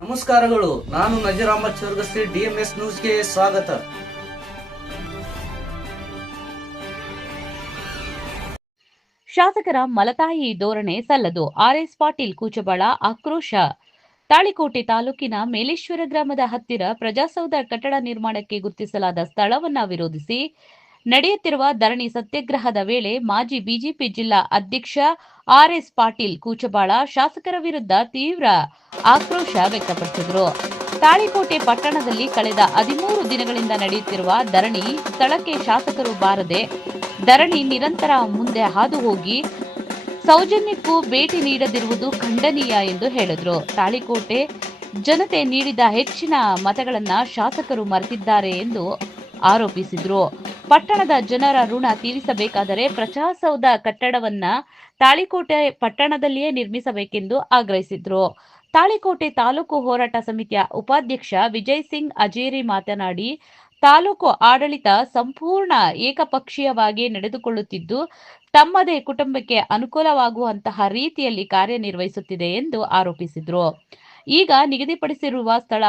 ನಮಸ್ಕಾರಗಳು. ನಾನು ನಜೀರ್ ಅಹಮದ್ ಚೌರ್ಗಸ್ತಿ, DMS ನ್ಯೂಸ್ಗೆ ಸ್ವಾಗತ. ಶಾಸಕರ ಮಲತಾಯಿ ಧೋರಣೆ ಸಲ್ಲದು. RS ಪಾಟೀಲ್ ಕೂಚಬಾಳ ಆಕ್ರೋಶ. ತಾಳಿಕೋಟೆ ತಾಲೂಕಿನ ಮೇಲೇಶ್ವರ ಗ್ರಾಮದ ಹತ್ತಿರ ಪ್ರಜಾಸೌಧ ಕಟ್ಟಡ ನಿರ್ಮಾಣಕ್ಕೆ ಗುರುತಿಸಲಾದ ಸ್ಥಳವನ್ನು ವಿರೋಧಿಸಿ ನಡೆಯುತ್ತಿರುವ ಧರಣಿ ಸತ್ಯಾಗ್ರಹದ ವೇಳೆ ಮಾಜಿ ಬಿಜೆಪಿ ಜಿಲ್ಲಾ ಅಧ್ಯಕ್ಷ RS ಪಾಟೀಲ್ ಕೂಚಬಾಳ ಶಾಸಕರ ವಿರುದ್ಧ ತೀವ್ರ ಆಕ್ರೋಶ ವ್ಯಕ್ತಪಡಿಸಿದರು. ತಾಳಿಕೋಟೆ ಪಟ್ಟಣದಲ್ಲಿ ಕಳೆದ 13 ದಿನಗಳಿಂದ ನಡೆಯುತ್ತಿರುವ ಧರಣಿ ಸ್ಥಳಕ್ಕೆ ಶಾಸಕರು ಬಾರದೆ ಧರಣಿ ನಿರಂತರ ಮುಂದೆ ಹಾದು ಹೋಗಿ ಸೌಜನ್ಯಕ್ಕೂ ಭೇಟಿ ನೀಡದಿರುವುದು ಖಂಡನೀಯ ಎಂದು ಹೇಳಿದರು. ತಾಳಿಕೋಟೆ ಜನತೆ ನೀಡಿದ ಹೆಚ್ಚಿನ ಮತಗಳನ್ನು ಶಾಸಕರು ಮರೆತಿದ್ದಾರೆ ಎಂದು ಆರೋಪಿಸಿದರು. ಪಟ್ಟಣದ ಜನರ ಋಣ ತೀರಿಸಬೇಕಾದರೆ ಪ್ರಜಾಸೌಧ ಕಟ್ಟಡವನ್ನ ತಾಳಿಕೋಟೆ ಪಟ್ಟಣದಲ್ಲಿಯೇ ನಿರ್ಮಿಸಬೇಕೆಂದು ಆಗ್ರಹಿಸಿದರು. ತಾಳಿಕೋಟೆ ತಾಲೂಕು ಹೋರಾಟ ಸಮಿತಿಯ ಉಪಾಧ್ಯಕ್ಷ ವಿಜಯ್ ಸಿಂಗ್ ಅಜೇರಿ ಮಾತನಾಡಿ, ತಾಲೂಕು ಆಡಳಿತ ಸಂಪೂರ್ಣ ಏಕಪಕ್ಷೀಯವಾಗಿ ನಡೆದುಕೊಳ್ಳುತ್ತಿದ್ದು ತಮ್ಮದೇ ಕುಟುಂಬಕ್ಕೆ ಅನುಕೂಲವಾಗುವಂತಹ ರೀತಿಯಲ್ಲಿ ಕಾರ್ಯನಿರ್ವಹಿಸುತ್ತಿದೆ ಎಂದು ಆರೋಪಿಸಿದರು. ಈಗ ನಿಗದಿಪಡಿಸಿರುವ ಸ್ಥಳ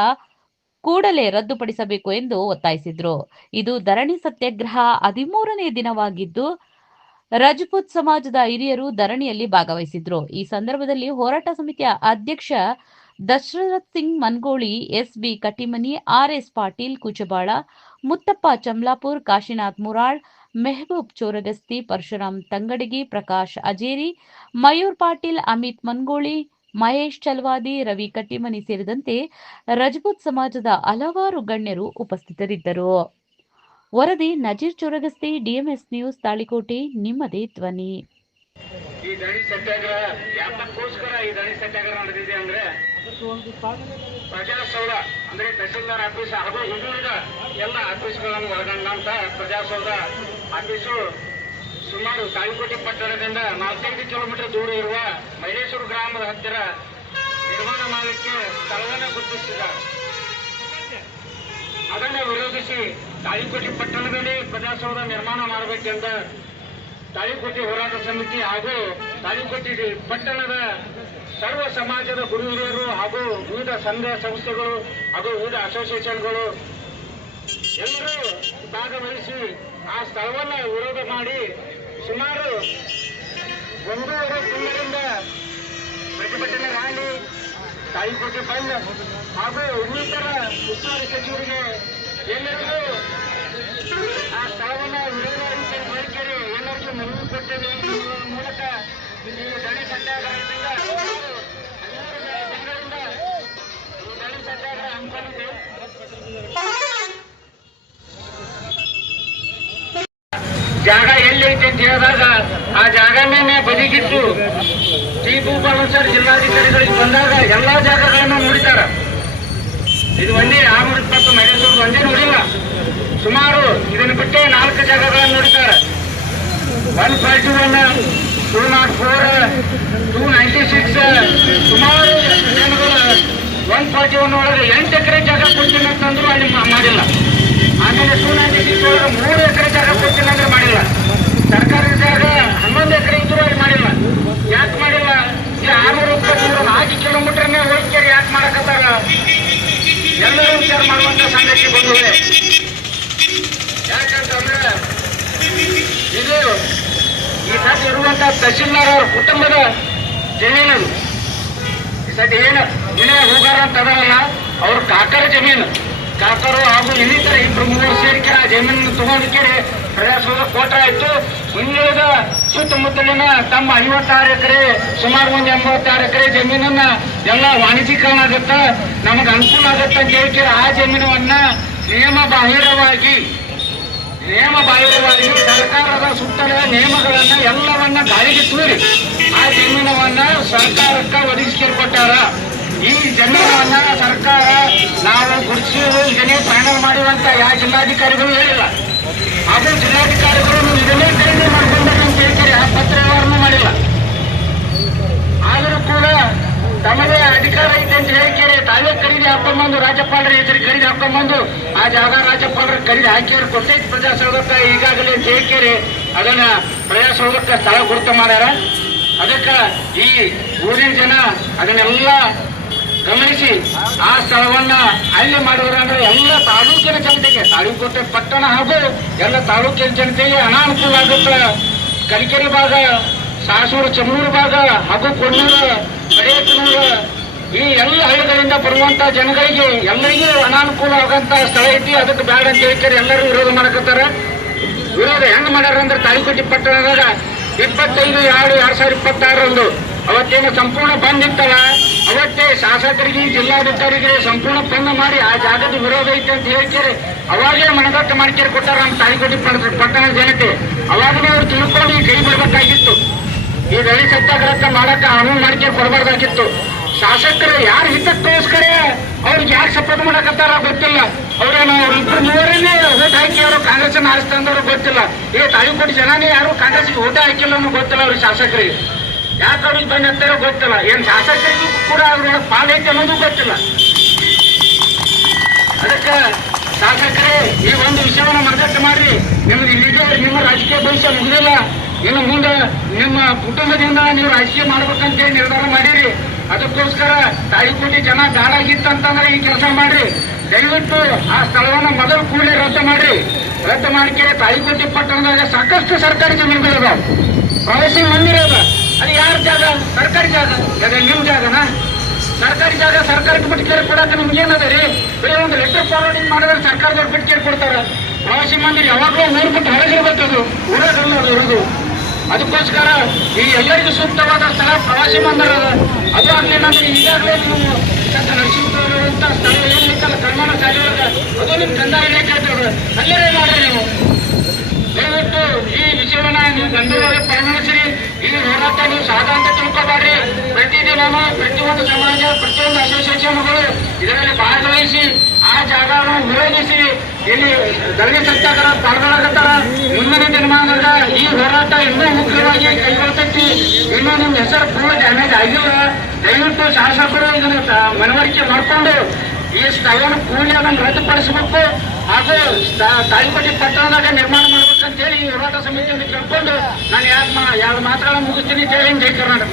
ಕೂಡಲೇ ರದ್ದುಪಡಿಸಬೇಕು ಎಂದು ಒತ್ತಾಯಿಸಿದರು. ಇದು ಧರಣಿ ಸತ್ಯಾಗ್ರಹ 13ನೇ ದಿನವಾಗಿದ್ದು ರಜಪೂತ್ ಸಮಾಜದ ಹಿರಿಯರು ಧರಣಿಯಲ್ಲಿ ಭಾಗವಹಿಸಿದ್ರು. ಈ ಸಂದರ್ಭದಲ್ಲಿ ಹೋರಾಟ ಸಮಿತಿಯ ಅಧ್ಯಕ್ಷ ದಶರಥ್ ಸಿಂಗ್ ಮನ್ಗೋಳಿ, SB ಕಟ್ಟಿಮನಿ, RS ಪಾಟೀಲ್ ಕೂಚಬಾಳ, ಮುತ್ತಪ್ಪ ಚಮ್ಲಾಪುರ್, ಕಾಶಿನಾಥ್ ಮುರಾಳ್, ಮೆಹಬೂಬ್ ಚೋರಗಸ್ತಿ, ಪರಶುರಾಮ್ ತಂಗಡಗಿ, ಪ್ರಕಾಶ್ ಅಜೇರಿ, ಮಯೂರ್ ಪಾಟೀಲ್, ಅಮಿತ್ ಮನ್ಗೋಳಿ, ಮಹೇಶ್ ಚಲವಾದಿ, ರವಿ ಕಟ್ಟಿಮನಿ ಸೇರಿದಂತೆ ರಜಪೂತ್ ಸಮಾಜದ ಹಲವಾರು ಗಣ್ಯರು ಉಪಸ್ಥಿತರಿದ್ದರು. ವರದಿ ನಜೀರ್ ಚೋರಗಸ್ತಿ, DMS ನ್ಯೂಸ್, ತಾಳಿಕೋಟೆ, ನಿಮ್ಮದೇ ಧ್ವನಿ. ಈ ಧರಣಿ ಸತ್ಯಾಗ್ರಹ ಯಾತಕ್ಕೋಸ್ಕರ ಈ ಧರಣಿ ಸತ್ಯಾಗ್ರಹ ನಡೆದಿದೆ ಅಂದ್ರೆ ಪ್ರಜಾಸೌಧ ಅಂದ್ರೆ ತಹಸೀಲ್ದಾರ್ ಆಫೀಸ್ ಹಾಗೂ ಹಿಂದುಳಿದ ಎಲ್ಲ ಆಫೀಸ್ಗಳನ್ನು ಒಳಗೊಂಡಂತ ಪ್ರಜಾಸೌಧ ಆಫೀಸು ಸುಮಾರು ತಾಳಿಕೋಟೆ ಪಟ್ಟಣದಿಂದ 4-5 ಕಿಲೋಮೀಟರ್ ದೂರ ಇರುವ ಮೈಲೇಶ್ವರ ಗ್ರಾಮದ ಹತ್ತಿರ ನಿರ್ಮಾಣ ಮಾಡಲಿಕ್ಕೆ ಸ್ಥಳವನ್ನು ಗುರುತಿಸಿದ್ದಾರೆ. ಅದನ್ನು ವಿರೋಧಿಸಿ ತಾಳಿಕೋಟೆ ಪಟ್ಟಣದಲ್ಲಿ ಪ್ರಜಾಸೌಧ ನಿರ್ಮಾಣ ಮಾಡಬೇಕೆಂದ ತಾಳಿಕೋಟೆ ಹೋರಾಟ ಸಮಿತಿ ಹಾಗೂ ತಾಳಿಕೋಟೆ ಪಟ್ಟಣದ ಸರ್ವ ಸಮಾಜದ ಗುರು ಹಿರಿಯರು ಹಾಗೂ ವಿವಿಧ ಸಂಘ ಸಂಸ್ಥೆಗಳು ಹಾಗೂ ವಿವಿಧ ಅಸೋಸಿಯೇಷನ್ಗಳು ಎಲ್ಲರೂ ಭಾಗವಹಿಸಿ ಆ ಸ್ಥಳವನ್ನು ವಿರೋಧ ಮಾಡಿ ಸುಮಾರು 1.5 ತಿಂಗಳಿಂದ ಪ್ರತಿಭಟನೆ ರ್ಯಾಲಿ, ತಾಳಿಕೋಟೆ ಬಂದ್ ಹಾಗೂ ಇನ್ನಿತರ ಉಸ್ತುವಾರಿ ಸಚಿವರಿಗೆ ಎಲ್ಲರಿಗೂ ಆ ಸ್ಥಳವನ್ನು ವಿರೋಧ ವೈಖರಿ ಎಲ್ಲರಿಗೂ ಮನವಿ ಕೊಟ್ಟೇವೆ. ಮೂಲಕ ಈ ಧರಣಿ ಸತ್ಯಾಗ್ರಹದಿಂದ 12 ದಿನಗಳಿಂದ ಈ ಧರಣಿ ಸತ್ಯಾಗ್ರಹ ಹಮ್ಮಿಕೊಂಡಿದೆ. ಜಾಗ ಎಲ್ಲೈತೆ ಅಂತ ಹೇಳಿದಾಗ ಆ ಜಾಗನೇ ಬದಿಗಿಟ್ಟು ಟಿ.ಭೂಪಾಲಸರ್ ಜಿಲ್ಲಾಧಿಕಾರಿಗಳಿಗೆ ಬಂದಾಗ ಎಲ್ಲಾ ಜಾಗಗಳನ್ನು ನೋಡಿದ್ದಾರೆ. ಇದು ಒಂದೇ 620 ಮೈಲೇಶ್ವರದ ಒಂದೇ ನೋಡಿಲ್ಲ, ಸುಮಾರು ಇದನ್ನು ಬಿಟ್ಟೆ 4 ಜಾಗಗಳನ್ನು ನೋಡಿದ್ದಾರೆ. 141, 204, 296 ಸುಮಾರು ಜನಗಳು 141 ಒಳಗೆ 8 ಎಕರೆ ಜಾಗ ಕೊಡ್ತೀನಿ ಅಂತಂದ್ರು ಅಲ್ಲಿ ಮಾಡಿಲ್ಲ. ಆಮೇಲೆ 296 ಒಳಗೆ 3 ಎಕರೆ ಜಾಗ ಕೊಡ್ತೀನಿ ಅಂದ್ರೆ ಮಾಡಿಲ್ಲ. ಸರ್ಕಾರದ ಜಾಗ 11 ಎಕರೆ ಇದ್ರು ಅಲ್ಲಿ ಮಾಡಿಲ್ಲ. ಯಾಕೆ ಮಾಡಿಲ್ಲ? ಈ 620 4 ಕಿಲೋಮೀಟರ್ನೇ ಹೋಗ್ತಾರೆ, ಯಾಕೆ ಮಾಡಕತ್ತಾರ? ಎಲ್ಲರೂ ವಿಚಾರ ಮಾಡುವಂತ ಸಂಗತಿ ಬಂದಿದೆ. ಯಾಕಂತಂದ್ರೆ ಇದು ಈ ಸತಿ ಇರುವಂತ ತಹಸೀಲ್ದಾರ್ ಅವರ ಕುಟುಂಬದ ಜಮೀನು. ಈ ಸತಿ ಏನು ಹೋಗಾರ ಅಂತ ಅದಲ್ಲ, ಅವ್ರ ಕಾಕರ ಜಮೀನು. ಕಾಕರು ಹಾಗೂ ಇನ್ನಿತರ 2-3 ಸೇರಿಕೆ ಆ ಜಮೀನು ತಗೊಂಡಿಕೆ ಪ್ರಜಾಸೌಧ ಕೋಟ್ರ ಆಯ್ತು. ಇನ್ನುಳಿದ ಸುತ್ತಮುತ್ತಲಿನ ತಮ್ಮ 56 ಎಕರೆ ಸುಮಾರು ಒಂದು 86 ಎಕರೆ ಜಮೀನನ್ನ ಎಲ್ಲ ವಾಣಿಜ್ಯೀಕರಣ ಆಗತ್ತ, ನಮಗೆ ಅನುಕೂಲ ಆಗತ್ತೆ ಅಂತ ಹೇಳ್ತಾರೆ. ಆ ಜಮೀನವನ್ನ ನಿಯಮ ಬಾಹಿರವಾಗಿ ಸರ್ಕಾರದ ಸುತ್ತಲ ನಿಯಮಗಳನ್ನ ಎಲ್ಲವನ್ನ ಗಾಳಿಗೆ ತೂರಿ ಆ ಜಮೀನವನ್ನ ಸರ್ಕಾರಕ್ಕೆ ಒದಗಿಸಿಕೊಟ್ಟಾರ. ಈ ಜಮೀನವನ್ನ ಸರ್ಕಾರ ನಾವು ಗುರುತಿಸಿ ಇದನ್ನೇ ಫೈನಲ್ ಮಾಡುವಂತ ಯಾವ ಜಿಲ್ಲಾಧಿಕಾರಿಗಳು ಹೇಳಿಲ್ಲ. ಹಾಗೂ ಜಿಲ್ಲಾಧಿಕಾರಿಗಳು ಇದನ್ನೇ ಖರೀದಿ ಮಾಡ್ಕೊಂಡ್ರೆ ಅಂತ ಹೇಳ್ತಾರೆ, ಆ ಪತ್ರ ವ್ಯವಹಾರನೂ ಮಾಡಿಲ್ಲ. ಆದರೂ ಕೂಡ ತಮಗೆ ಅಧಿಕಾರ ಐತೆ ಅಂತ ಹೇಳಿಕೆ ತಾವೇ ಖರೀದಿ ಹಾಕೊಂಡ್ಬಂದು ರಾಜ್ಯಪಾಲರ ಹೆಸರಿಗೆ ಖರೀದಿ ಹಾಕೊಂಡ್ಬಂದು ಆ ಜಾಗ ರಾಜ್ಯಪಾಲರ ಖರೀದಿ ಹಾಕಿಯವರು ಕೊಟ್ಟೈತಿ ಪ್ರಜಾಸೌಧಕ್ಕೆ ಈಗಾಗಲೇ ಅಂತ ಹೇಳಿಕೆ ಅದನ್ನ ಪ್ರಜಾಸೌಧಕ್ಕೆ ಸ್ಥಳ ಗುರುತು ಮಾಡ್ಯಾರ. ಅದಕ್ಕೆ ಈ ಊರಿನ ಜನ ಅದನ್ನೆಲ್ಲ ಗಮನಿಸಿ ಆ ಸ್ಥಳವನ್ನ ಅಲ್ಲಿ ಮಾಡಿದ್ರೆ ಅಂದ್ರೆ ಎಲ್ಲ ತಾಲೂಕಿನ ಜನತೆಗೆ, ತಾಳಿಕೋಟೆ ಪಟ್ಟಣ ಹಾಗೂ ಎಲ್ಲ ತಾಲೂಕಿನ ಜನತೆಗೆ ಅನಾನುಕೂಲ ಆಗುತ್ತೆ. ಕಲಿಕೆರೆ ಭಾಗ, ಸಾಸೂರು ಚಮ್ಮೂರು ಭಾಗ ಹಾಗೂ ಕೊಣ್ಣೂರು, ಕಡೇಕನೂರು ಈ ಎಲ್ಲ ಹಳ್ಳಿಗಳಿಂದ ಬರುವಂತ ಜನಗಳಿಗೆ ಎಲ್ಲರಿಗೂ ಅನಾನುಕೂಲ ಆಗುವಂತ ಸ್ಥಳ ಐತಿ. ಅದಕ್ಕೆ ಬೇಡ ಅಂತ ಹೇಳ್ತಾರೆ ಎಲ್ಲರೂ ವಿರೋಧ ಮಾಡಕತ್ತಾರ. ವಿರೋಧ ಹೆಂಗ್ ಮಾಡ್ಯಾರ ಅಂದ್ರೆ ತಾಳಿಕೋಟೆ ಪಟ್ಟಣದಾಗ 25/2/2026 ಅವತ್ತೇನು ಸಂಪೂರ್ಣ ಬಂದ್ ಇತ್ತಲ್ಲ, ಅವತ್ತೇ ಶಾಸಕರಿಗೆ ಜಿಲ್ಲಾಧಿಕಾರಿಗೆ ಸಂಪೂರ್ಣ ಬಂದ್ ಮಾಡಿ ಆ ಜಾಗದ ವಿರೋಧ ಐತೆ ಅಂತ ಹೇಳ್ಕೇರಿ ಅವಾಗೇ ಮನದಟ್ಟು ಮಾಡ್ಕೇರಿ ಕೊಟ್ಟಾರ ನಮ್ಮ ತಾಳಿಕೋಟೆ ಪಟ್ಟಣ ಜನತೆ. ಅವಾಗಲೂ ಅವ್ರು ತಿಳ್ಕೊಂಡು ಈ ಕೈ ಬಿಡ್ಬೇಕಾಗಿತ್ತು. ಈ ರವಿ ಸತ್ಯಾಗ್ರಹ ಮಾಡಕ್ಕ ಅನುವು ಮಾಡ್ಕೇರಿ ಕೊಡಬಾರ್ದಾಗಿತ್ತು. ಶಾಸಕರು ಯಾರ ಹಿತಕ್ಕೋಸ್ಕರ ಅವ್ರಿಗೆ ಯಾಕೆ ಸಪೋರ್ಟ್ ಮಾಡಕತ್ತಾರ ಗೊತ್ತಿಲ್ಲ. ಅವ್ರೇನು ಇಬ್ರು ಮೂವರನ್ನೇ ಓಟ್ ಹಾಕಿ ಅವರು ಕಾಂಗ್ರೆಸ್ ಆರಿಸ್ತಂದವ್ರು ಗೊತ್ತಿಲ್ಲ. ಈ ತಾಳಿಕೋಟೆ ಜನನೇ ಯಾರು ಕಾಂಗ್ರೆಸ್ಗೆ ಓಟ್ ಹಾಕಿಲ್ಲ ಅನ್ನೋ ಗೊತ್ತಿಲ್ಲ ಅವ್ರಿಗೆ ಶಾಸಕರಿಗೆ. ಯಾಕೆ ಅವ್ರಿಗೆ ಬಂದ್ ಹತ್ತಾರೋ ಗೊತ್ತಿಲ್ಲ. ಏನ್ ಶಾಸಕರಿಗೂ ಕೂಡ ಅವ್ರೊಳಗೆ ಪಾಲೈತೆ ಅನ್ನೋದು ಗೊತ್ತಿಲ್ಲ. ಅದಕ್ಕೆ ಶಾಸಕರೇ ಈ ಒಂದು ವಿಷಯವನ್ನು ಮನದಟ್ಟು ಮಾಡ್ರಿ. ನಿಮ್ಗೆ ಇಲ್ಲಿಗೆ ನಿಮ್ಮ ರಾಜಕೀಯ ಭವಿಷ್ಯ ಮುಗಿದಿಲ್ಲ. ಇನ್ನು ಮುಂದೆ ನಿಮ್ಮ ಕುಟುಂಬದಿಂದ ನೀವು ರಾಜಕೀಯ ಮಾಡ್ಬೇಕಂತೇಳಿ ನಿರ್ಧಾರ ಮಾಡಿರಿ. ಅದಕ್ಕೋಸ್ಕರ ತಾಳಿಕೋಟೆ ಜನ ದಾಳಾಗಿತ್ತಂತಂದ್ರೆ ಈ ಕೆಲಸ ಮಾಡ್ರಿ. ದಯವಿಟ್ಟು ಆ ಸ್ಥಳವನ್ನು ಮೊದಲು ಕೂಡಲೇ ರದ್ದು ಮಾಡ್ರಿ. ರದ್ದು ಮಾಡ್ಕೆ ತಾಳಿಕೋಟೆ ಪಟ್ಟಣದಾಗ ಸಾಕಷ್ಟು ಸರ್ಕಾರಿ ಜಮೀನುಗಳಿದಾವೆ, ಪ್ರವಾಸಿ ಮಂದಿರ ಅದ. ಅದು ಯಾರ ಜಾಗ? ಸರ್ಕಾರಿ ಜಾಗ. ಅದೇ ನಿಮ್ ಜಾಗನಾ? ಸರ್ಕಾರಿ ಜಾಗ ಸರ್ಕಾರಕ್ಕೆ ಬಿಟ್ಟು ಕೊಡಕ್ಕೆ ನಿಮ್ಗೆ ಏನದ ರೀ? ಬರೀ ಒಂದು ಲೆಟರ್ ಫಾರ್ವರ್ಡಿಂಗ್ ಮಾಡಿದ್ರೆ ಸರ್ಕಾರದವ್ರು ಬಿಟ್ಟು ಕೊಡ್ತಾರ. ಪ್ರವಾಸಿ ಮಂದಿರ ಯಾವಾಗಲೂ ಊರು ಬಿಟ್ಟು ಹೊರಗಿರ್ಬೇಕದು, ಊರಾಗಲ್ಲ ಅದು ಇರುವುದು. ಅದಕ್ಕೋಸ್ಕರ ಈ ಎಲ್ಲರಿಗೂ ಸೂಕ್ತವಾದ ಸ್ಥಳ ಪ್ರವಾಸಿ ಮಂದಿರ ಅದ. ಅದು ಆಗ್ಲಿಲ್ಲ ಅಂದ್ರೆ ಈಗಾಗಲೇ ನೀವು ನರಸಿಂಹಂತ ಸ್ಥಳ ಏನಿತ್ತಲ್ಲ ಕರ್ಮಾನ ಶಾಲೆ ಅದು ನಿಮ್ ಕಂದಾಯ ಇಲಾಖೆ ಅಲ್ಲೇ ಮಾಡ್ರಿ ನೀವು. ದಯವಿಟ್ಟು ಈ ವಿಷಯವನ್ನ ನೀವು ಗಂಭೀರವಾಗಿ ಪರಿಗಣಿಸಿರಿ. ಈ ಹೋರಾಟ ನೀವು ಸಾಧ ಅಂತ ತಿಳ್ಕೊಬಾರ್ರಿ. ಪ್ರತಿದಿನವೂ ಪ್ರತಿಯೊಂದು ಸಮಾಜ, ಪ್ರತಿಯೊಂದು ಅಸೋಸಿಯೇಷನ್ಗಳು ಇದರಲ್ಲಿ ಭಾಗವಹಿಸಿ ಆ ಜಾಗವನ್ನು ವಿರೋಧಿಸಿ ಇಲ್ಲಿ ಧರಣಿ ಸತ್ಯಾಗ್ರಹ ಪಾಲ್ಗೊಳ್ಳಕತ್ತಾರ. ಮುಂದಿನ ದಿನಮಾನದ ಈ ಹೋರಾಟ ಇನ್ನೂ ಮುಖ್ಯವಾಗಿ ಕೈಗೊಳ್ತೈತಿ. ಇನ್ನೂ ನಿಮ್ಮ ಹೆಸರು ಪೂರ್ಣ ಡ್ಯಾಮೇಜ್ ಆಗಿಲ್ಲ. ದಯವಿಟ್ಟು ಶಾಸಕರು ಇದನ್ನ ಮನವರಿಕೆ ಮಾಡಿಕೊಂಡು ಈ ಸ್ಥಳವನ್ನು ಕೂಡಲೇ ಅದನ್ನು ರದ್ದುಪಡಿಸಬೇಕು ಹಾಗೂ ತಾಳಿಕೋಟೆ ಪಟ್ಟಣದಾಗ ನಿರ್ಮಾಣ ಮಾಡ್ಬೇಕಂತ ಹೇಳಿ ಈ ಹೋರಾಟ ಸಮಿತಿಯನ್ನು ಕೇಳ್ಕೊಂಡು ನಾನು ಎರಡು ಮಾತುಗಳನ್ನು ಮುಗಿಸ್ತೀನಿ. ಜೈ ಹಿಂದ್, ಜೈ ಕರ್ನಾಟಕ.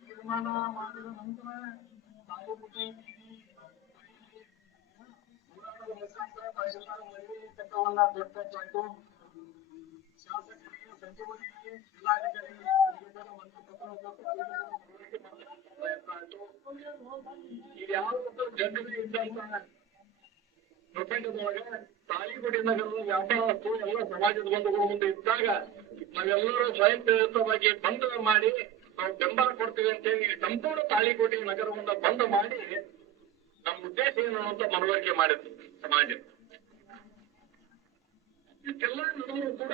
ತೀರ್ಮಾನ ಮಾಡಿದ ನಂತರ ತತ್ವವನ್ನ ದೊಡ್ಡದಾಯಿತು. ಶಾಸಕರಿಗೆ, ಸಚಿವರಿಗೆ, ಜಿಲ್ಲಾಧಿಕಾರಿಗಳಿಗೆ ಪ್ರಯತ್ನ ಆಯಿತು. ಇದ್ಯಾವುದು ಜನರಿಗೆ ಇದ್ದಂತ ಪ್ರಪಂಚದೊಳಗೆ ತಾಳಿಕೋಟೆ ನಗರದ ವ್ಯಾಪಾರಸ್ಥರು ಎಲ್ಲ ಸಮಾಜದ ಬಂಧುಗಳು ಮುಂದೆ ಇದ್ದಾಗ ನಾವೆಲ್ಲರೂ ಸ್ವಯಂ ಪ್ರೇರಿತವಾಗಿ ಬಂದ್ ಮಾಡಿ ನಾವು ಬೆಂಬಲ ಕೊಡ್ತೀವಿ ಅಂತ ಹೇಳಿ ಸಂಪೂರ್ಣ ತಾಳಿಕೋಟೆ ನಗರವನ್ನ ಬಂದ್ ಮಾಡಿ ನಮ್ಮ ಉದ್ದೇಶ ಏನು ಅಂತ ಮನವರಿಕೆ ಮಾಡಿದ್ರು ಸಮಾಜ. ಇಷ್ಟೆಲ್ಲ ನಡೆದರೂ ಕೂಡ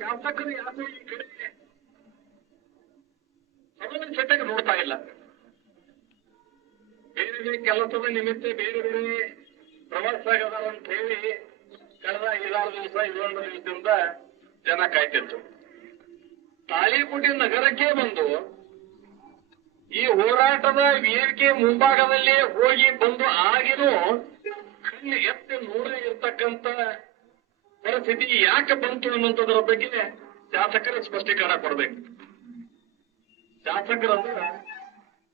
ಶಾಸಕರು ಯಾಕೋ ಈ ಕಡೆ ಸದನ ಚಟಕ್ಕೆ ನೋಡ್ತಾ ಇಲ್ಲ. ಬೇರೆ ಕೆಲಸದ ನಿಮಿತ್ತ ಬೇರೆ ಬೇರೆ ಪ್ರವಾಸಗದಾರ ಅಂತ ಹೇಳಿ ಕಳೆದ 5-6 ದಿವಸ 7 ದಿವಸದಿಂದ ಜನ ಕಾಯ್ತಿತ್ತು. ತಾಳಿಕೋಟೆ ನಗರಕ್ಕೆ ಬಂದು ಈ ಹೋರಾಟದ ವೇದಿಕೆ ಮುಂಭಾಗದಲ್ಲಿ ಹೋಗಿ ಬಂದು ಆಗಿನೂ ಕಣ್ಣು ಎತ್ತಿ ನೋಡೇ ಇರ್ತಕ್ಕಂಥ ಪರಿಸ್ಥಿತಿ ಯಾಕೆ ಬಂತು ಅನ್ನುವಂಥದ್ರ ಬಗ್ಗೆ ಶಾಸಕರ ಸ್ಪಷ್ಟೀಕರಣ ಕೊಡ್ಬೇಕು. ಶಾಸಕರಂದ್ರ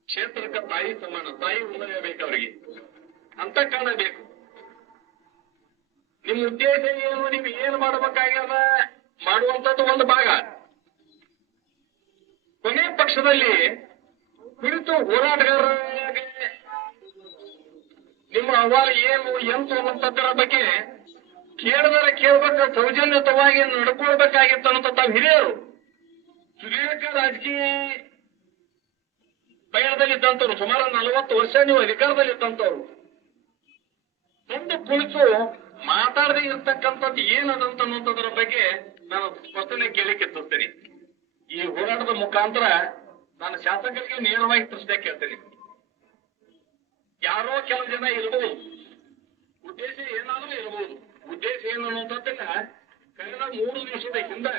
ಕ್ಷೇತ್ರಕ್ಕೆ ತಾಯಿ ಸಮಾನ, ತಾಯಿ ಉನ್ನಯ ಬೇಕು ಅವರಿಗೆ, ಅಂತ ಕಾಣಬೇಕು. ನಿಮ್ ಉದ್ದೇಶ ಏನು, ನೀವು ಏನ್ ಮಾಡ್ಬೇಕಾಗ್ಯದ ಮಾಡುವಂತದ್ದು ಒಂದು ಭಾಗ. ಕೊನೆ ಪಕ್ಷದಲ್ಲಿ ಕುರಿತು ಹೋರಾಟಗಾರರಿಗೆ ನಿಮ್ಮ ಅಹವಾಲು ಏನು ಎಂತು ಅನ್ನುವಂಥದ್ದರ ಬಗ್ಗೆ ಕೇಳ್ಬೇಕು, ಸೌಜನ್ಯತವಾಗಿ ನಡ್ಕೊಳ್ಬೇಕಾಗಿತ್ತು ಅನ್ನೋಂಥ ತಾವು ಹಿರಿಯರು, ಸುದೀರ್ಘ ರಾಜಕೀಯ ಪಯಣದಲ್ಲಿದ್ದಂಥವ್ರು, ಸುಮಾರು 40 ವರ್ಷ ನೀವು ಅಧಿಕಾರದಲ್ಲಿದ್ದಂಥವ್ರು ಒಂದು ಕುಳಿತು ಮಾತಾಡದೆ ಇರ್ತಕ್ಕಂಥದ್ದು ಏನದಂತ ಅನ್ನುವಂಥದ್ರ ಬಗ್ಗೆ ನಾನು ಸ್ಪಷ್ಟನೆ ಕೇಳಿಕೆ ಎತ್ತಿಸ್ತೇನೆ. ಈ ಹೋರಾಟದ ಮುಖಾಂತರ ನಾನು ಶಾಸಕರಿಗೆ ನೇರವಾಗಿ ಪ್ರಶ್ನೆ ಕೇಳ್ತೇನೆ. ಯಾರೋ ಕೆಲವು ಜನ ಇರಬಹುದು, ಉದ್ದೇಶ ಏನಾದ್ರೂ ಇರಬಹುದು. ಉದ್ದೇಶ ಏನು ಅನ್ನುವಂಥದ್ದನ್ನ ಕಳೆದ 3 ದಿವಸದ ಹಿಂದೆ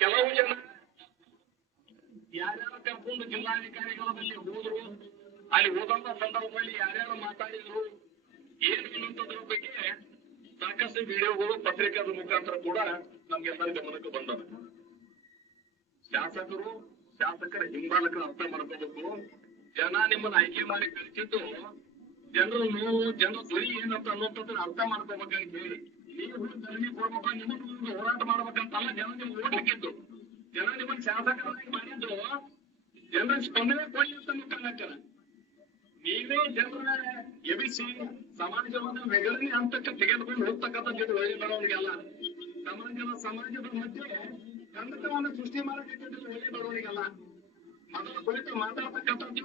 ಕೆಲವು ಜನ ಯಾರ್ಯಾರ ಕರ್ಕೊಂಡು ಜಿಲ್ಲಾಧಿಕಾರಿಗಳ ಬಳಿ ಹೋದ್ರು, ಅಲ್ಲಿ ಹೋದಂತ ಸಂದರ್ಭದಲ್ಲಿ ಯಾರ್ಯಾರು ಮಾತಾಡಿದ್ರು ಏನು ಅನ್ನುವಂಥದ್ರ ಬಗ್ಗೆ ಸಾಕಷ್ಟು ವಿಡಿಯೋಗಳು ಪತ್ರಿಕಾದ ಮುಖಾಂತರ ಕೂಡ ನಮ್ಗೆಲ್ಲರ ಗಮನಕ್ಕೆ ಬಂದದ. ಶಾಸಕರ ಹಿಂಬಾಲಕರ ಅರ್ಥ ಮಾಡ್ಕೋಬೇಕು. ಜನ ನಿಮ್ಮನ್ನ ಆಯ್ಕೆ ಮಾಡಿ ಕಳಿಸಿದ್ದು ಜನರ ನೋವು, ಜನರ ಧ್ವನಿ ಏನಂತ ಅನ್ನುವಂಥದ್ದನ್ನ ಅರ್ಥ ಮಾಡ್ಕೋಬೇಕಂತ ಹೇಳಿ ನೀವು ಧರಣಿ ಕೊಡ್ಬೇಕು, ನಿಮ್ಮನ್ನು ಹೋರಾಟ ಮಾಡ್ಬೇಕಂತಲ್ಲ ಜನ ನಿಮ್ಗೆ ಓಟ್ಲಿಕ್ಕಿದ್ದು. ಜನ ನಿಮ್ಮನ್ನ ಶಾಸಕರಾಗಿ ಮಾಡಿದ್ದು ಜನರ ಸ್ಪಂದನೆ ಕೊಡಿ ಅಂತ ಕಾಣಕ್ಕಾರ. ನೀವೇ ಜನರ ಎಬಿಸಿ ಸಮಾಜವನ್ನು ವೆಗರಣೆ ಹಂತಕ್ಕೆ ತೆಗೆದುಕೊಂಡು ಹೋಗ್ತಕ್ಕಂಥದ್ದು ಇದು ಒಳ್ಳೆ ಬೆಳವಣಿಗೆ ಅಲ್ಲ. ಸಮಾಜದ ಮಧ್ಯೆ ಖಂಡಿತವನ್ನು ಸೃಷ್ಟಿ ಮಾಡಬೇಕಂತ ಒಳ್ಳೆ ಬೆಳವಣಿಗೆ ಅಲ್ಲ. ಅದರ ಕುರಿತು ಮಾತಾಡ್ತಕ್ಕಂಥದ್ದು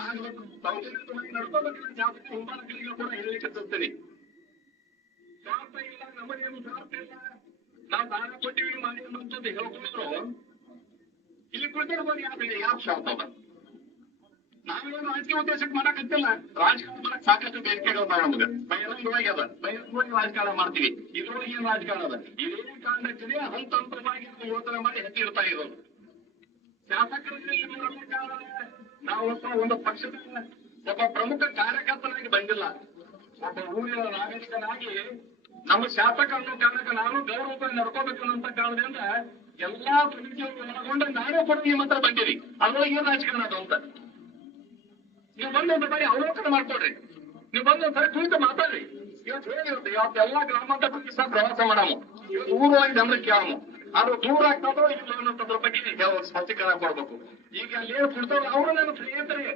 ಆಗ್ಬೇಕು, ಸೌಜನ್ಯವಾಗಿ ನಡ್ಕೋಬೇಕು. ಶಾಸಕ ಹಿಂಬಾಲಕರಿಗೆ ಕೂಡ ಹೇಳಲಿಕ್ಕೆ ತರ್ತೀನಿ. ಸ್ವಾರ್ಥ ಇಲ್ಲ, ನಮಗೇನು ಸ್ವಾರ್ಥ ಇಲ್ಲ, ನಾವು ದಾನ ಕೊಟ್ಟಿವಿ ಮಾಡಿ ಅನ್ನುವಂಥದ್ದು ಹೇಳ್ಕೊಂಡ್ರು ಇಲ್ಲಿ ಕುಳಿತಿರ್ಬೋದು. ಯಾವ ಸ್ವಾರ್ಥ ಅದ? ನಾವೇನು ರಾಜಕೀಯ ಉದ್ದೇಶಕ್ಕೆ ಮಾಡಕತ್ತಿಲ್ಲ. ರಾಜಕಾರಣ ಮಾಡಕ್ ಸಾಕಷ್ಟು ಬೇಡಿಕೆಗಳು ನಮ್ಗೆ ಬಹಿರಂಗವಾಗಿ ಅದ, ಬಹಿರಂಗವಾಗಿ ರಾಜಕಾರಣ ಮಾಡ್ತೀವಿ. ಇದ್ರೊಳಗೆ ಏನ್ ರಾಜಕಾರಣ ಅದ? ಇದೇ ಕಾರಣಕ್ಕೆ ಹಂತ ಹಂತವಾಗಿ ಯೋಚನೆ ಮಾಡಿ ಹೆಚ್ಚಿರ್ತಾ ಇರೋದು. ಶಾಸಕರಲ್ಲಿ ನಾವು ಒಂದು ಪಕ್ಷದ ಒಬ್ಬ ಪ್ರಮುಖ ಕಾರ್ಯಕರ್ತನಾಗಿ ಬಂದಿಲ್ಲ, ಒಬ್ಬ ಊರಿನ ನಾಗರಿಕನಾಗಿ ನಮ್ಮ ಶಾಸಕ ಅನ್ನೋ ಕಾರಣಕ್ಕೆ ನಾನು ಗೌರವವಾಗಿ ನಡ್ಕೋಬೇಕು ಅನ್ನೋ ಕಾರಣದಿಂದ ಎಲ್ಲಾ ಸಮಿತಿಯನ್ನು ಒಳಗೊಂಡು ನಾನೇ ಕೂಡ ನಿಮ್ಮ ಹತ್ರ ಬಂದಿರಿ. ಅದ್ರೊಳಗೆ ಏನ್ ರಾಜಕಾರಣ ಅದು ಅಂತ ನೀವು ಬಂದೊಂದು ಬಾರಿ ಅವಲೋಕನ ಮಾಡ್ಕೊಡ್ರಿ. ನೀವು ಬಂದೊಂದ್ ಸರಿ ಕುಳಿತು ಮಾತಾಡ್ರಿ. ಇವತ್ತು ಹೇಳಿರುತ್ತೆ, ಇವತ್ತು ಎಲ್ಲಾ ಗ್ರಾಮಾಂತರ ಪ್ರದೇಶ ಪ್ರವಾಸ ಮಾಡಾಮು, ಇವತ್ತು ಊರವಾಗಿ ಜನರ ಕೇಳಮು. ಆದ್ರೂ ದೂರ ಆಗ್ತದೋ ಇಲ್ಲ ಅನ್ನೋದ್ರ ಬಗ್ಗೆ ಸ್ಪಷ್ಟೀಕರಣ ಕೊಡ್ಬೇಕು. ಈಗ ಅಲ್ಲಿ ಏನು ಕೊಡ್ತಾರೋ ಅವರು ನನ್ನ ಸ್ನೇಹಿತರೇ,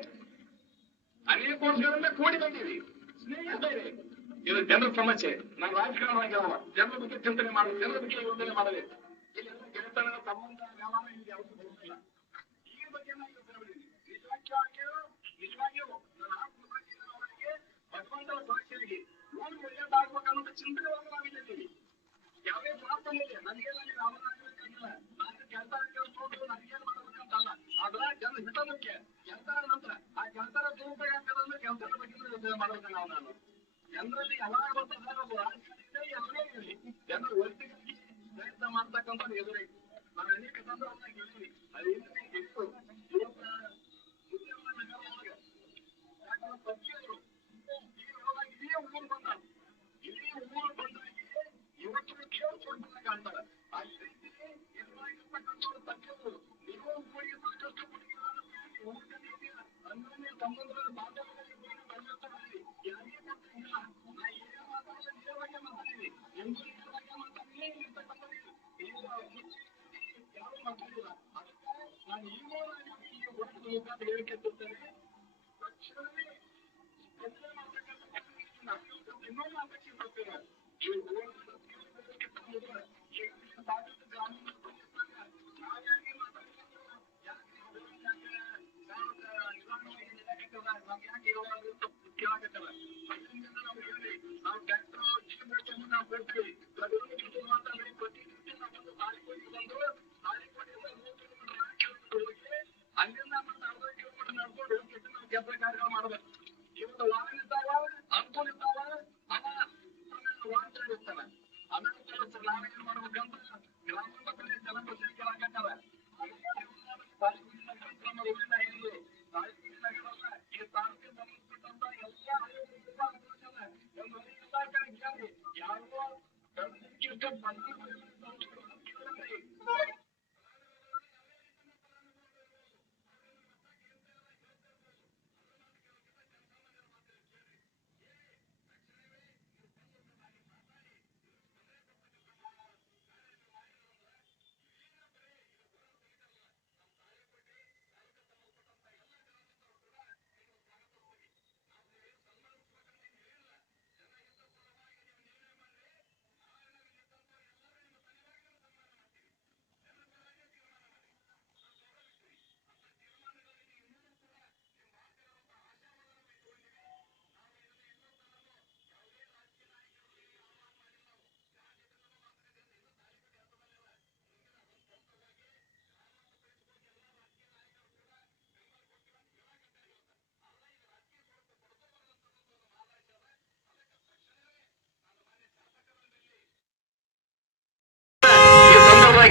ಅನೇಕ ವರ್ಷಗಳಿಂದ ಕೂಡಿ ಬಂದಿವಿ, ಸ್ನೇಹಿತರೆ. ಇದು ಜನರ ಸಮಸ್ಯೆ. ನಾನು ರಾಜಕಾರಣ ಆಗಿರಲ್ಲ, ಜನರ ಬಗ್ಗೆ ಚಿಂತನೆ ಮಾಡಬೇಕು, ಜನರ ಬಗ್ಗೆ ಯೋಚನೆ ಮಾಡಬೇಕು. ಇಲ್ಲೆಲ್ಲ ಗೆಳೆತನ ಸಂಬಂಧ ವ್ಯವಹಾರ ಇಲ್ಲಿ ಯಾವುದು ಬರುತ್ತಿಲ್ಲ. ಈ ಬಗ್ಗೆ ನಿಜವಾಗಿಯೂ ನನ್ನ ಆತ್ಮಸಾಕ್ಷಿಯವರಿಗೆ ಭಗವಂತನ ಸಾಕ್ಷಿಯಾಗಿ ನೋಡಿ ಒಳ್ಳೆಯದಾಗಬೇಕನ್ನೋದು ಚಿಂತನೆವಾಗಿ ನಾವಿದ್ದೀವಿ. ಯಾವುದೇ ಪ್ರಾರ್ಥನೆ ಇದೆ, ನನಗೇನಲ್ಲಿ ಅವನಾಗಬೇಕಾಗಿಲ್ಲ, ನಾನು ಕೆಲಸ ಕೇಳಿಸ್ಕೊಂಡು ನನಗೇನು ಮಾಡ್ಬೇಕಂತಲ್ಲ. ಆದ್ರ ಜನ ಹಿತ ಮುಖ್ಯ. ಕೆಲಸದ ನಂತರ ಆ ಕೆಲಸದ ದುರುಪಯೋಗ ಆಗ್ತದಂದ್ರೆ ಕೆಲಸದ ಬಗ್ಗೆ ಯೋಚನೆ ಮಾಡ್ಬೇಕು. ನಾನು ಜನರಲ್ಲಿ ಯಾವಾಗ ಬರ್ತದೆ ರಾಜಕಾರಣ ಇದೆ, ಎಲ್ಲರೇ ಇರಲಿ, ಜನರ ವರ್ತಿಗಾಗಿ ಪ್ರಯತ್ನ ಮಾಡ್ತಕ್ಕಂಥ ಎದುರೇ ನಾನು ಅನೇಕ ಸಂದರ್ಭದಲ್ಲಿ ಹೇಳಿದ್ದೀನಿ. ಅದು ಪ್ರತಿಯೊಂದು ಇಡೀ ಊರು ಬಂದಾಗ ಇವತ್ತು ಕೇಳಿಸ್ಕೊಂಡಾಗ ಕಾಣ್ತಾರೆ. ಆ ರೀತಿ ನಿರ್ವಹಿಸತಕ್ಕಂಥವ್ರು ಪ್ರತಿಯೊಂದು ನೀವು ಊರಿಗೆ ಸಾಕಷ್ಟು ಅನ್ಯೋನ್ಯ ಸಂಬಂಧದ ಬಾಂಧವ್ಯದಲ್ಲಿ ಬಂದಿರ್ತಾರೆ. ಯಾರಿಗೆ ಗೊತ್ತಿಲ್ಲ, ನಾ ಏನೇ ಮಾತಾಡೋದು ಇದೇ ಬಗ್ಗೆ ಮಾತಾಡಿದ್ವಿ, ಎಂದು ಇದ್ರ ಬಗ್ಗೆ ಮಾತಾಡಿ ಇರ್ತಕ್ಕಂಥದ್ದು ಯಾರು ಮಾತಾಡಿಲ್ಲ. ಅದಕ್ಕೆ ನಾನು ಈ ಹೋರಾಟದ ಮುಖಾಂತರ ಹೇಳಿಕೆ ಕೊಡ್ತೇನೆ. ತಕ್ಷಣವೇ ಇನ್ನೊಂದು ಅಪೇಕ್ಷೆ ಪಡ್ತೇನೆ. ಈ ಹೋರಾಟಕ್ಕಿಂತ ಮೊದಲು ಸಾಕಷ್ಟು ಗ್ರಾಮೀಣ ಪ್ರದೇಶದಾಗ ನಾವ್ಯಾಕೆ ಮಾತಾಡ್ತಿದ್ರು, ನಮ್ಗೆ ಯಾಕೆ ಕೇಳಾಕತ್ತಲ್ಲ. ಅದರಿಂದ ನಾವು ಹೇಳಿ ನಾವು ಟ್ಯಾಕ್ಟರ್ ನಾವು ಕೊಡ್ತೀವಿ. ಪ್ರತಿಯೊಂದು ಮಾತಾಡಿ ಪ್ರತಿ ನಾವು ತಾಳಿಕೋಟೆ ಬಂದು ತಾಳಿಕೋಟೆಯಿಂದ 3 ಕಿಲೋಮೀಟರ್ ಹೋಗಿ ಅಲ್ಲಿಂದ ಮತ್ತೆ 60 ಕಿಲೋಮೀಟರ್ ನಡ್ಕೊಂಡು ಕೆಲಸ ಕಾರ್ಯಗಳು ಮಾಡಬೇಕು. ಇವತ್ತು ವಾಹನ ಇದ್ದಾವ, ಅನುಕೂಲ ಇದ್ದಾವ, ವಾಹನ ಇರ್ತಾನೆ. ಆಮೇಲೆ ನಾವೇನ್ ಮಾಡ್ಬೇಕಂತ ಗ್ರಾಮ ಮಕ್ಕಳಿಗೆ ಜನಪ್ರತಿನಿಧಿ ಕೇಳಾಕತ್ತಾರ. ಈ ತಾಲೂಕಿಗೆ ಸಂಬಂಧಪಟ್ಟಂತ ಎಲ್ಲ ಒಂದು ಇಲಾಖೆ ಯಾರಿಗೋ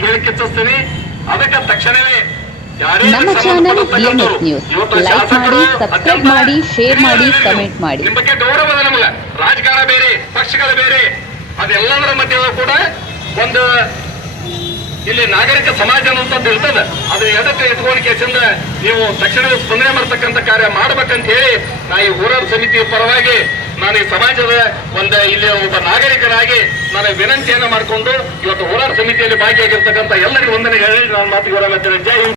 ಹೇಳಿಕೆಚ್ಚಿಸ್ತೀನಿ. ಅದಕ್ಕೆ ತಕ್ಷಣವೇ ನಮ್ಮ ಚಾನೆಲ್ DMS ನ್ಯೂಸ್ ಲೈಕ್ ಮಾಡಿ, ಸಬ್ಸ್ಕ್ರೈಬ್ ಮಾಡಿ, ಶೇರ್ ಮಾಡಿ, ಕಮೆಂಟ್ ಮಾಡಿ. ನಿಮ್ಮ ಬಗ್ಗೆ ಗೌರವದ ನಮಗ ರಾಜಕಾರಣ ಬೇರೆ, ಪಕ್ಷಗಳು ಬೇರೆ, ಅದೆಲ್ಲದರ ಮಧ್ಯೆ ಕೂಡ ಒಂದು ಇಲ್ಲಿ ನಾಗರಿಕ ಸಮಾಜ ಅನ್ನುವಂಥದ್ದು ಇರ್ತದೆ. ಅದು ಎದಕ್ಕೆ ಇಟ್ಕೊಂಡು ಕೇಸಿಂದ ನೀವು ತಕ್ಷಣವೇ ಸ್ಪಂದನೆ ಮಾಡತಕ್ಕಂಥ ಕಾರ್ಯ ಮಾಡ್ಬೇಕಂತ ಹೇಳಿ ನಾ ಈ ಹೋರಾಟ ಸಮಿತಿಯ ಪರವಾಗಿ ನಾನು ಈ ಸಮಾಜದ ಇಲ್ಲಿ ಒಬ್ಬ ನಾಗರಿಕರಾಗಿ ನಾನು ವಿನಂತಿಯನ್ನ ಮಾಡಿಕೊಂಡು ಇವತ್ತು ಹೋರಾಟ ಸಮಿತಿಯಲ್ಲಿ ಭಾಗಿಯಾಗಿರ್ತಕ್ಕಂಥ ಎಲ್ಲರಿಗೂ ವಂದನೆ ಹೇಳಿ ನಾನು ಮಾತುಗಳು ಜೈ ಹಿಂದ್.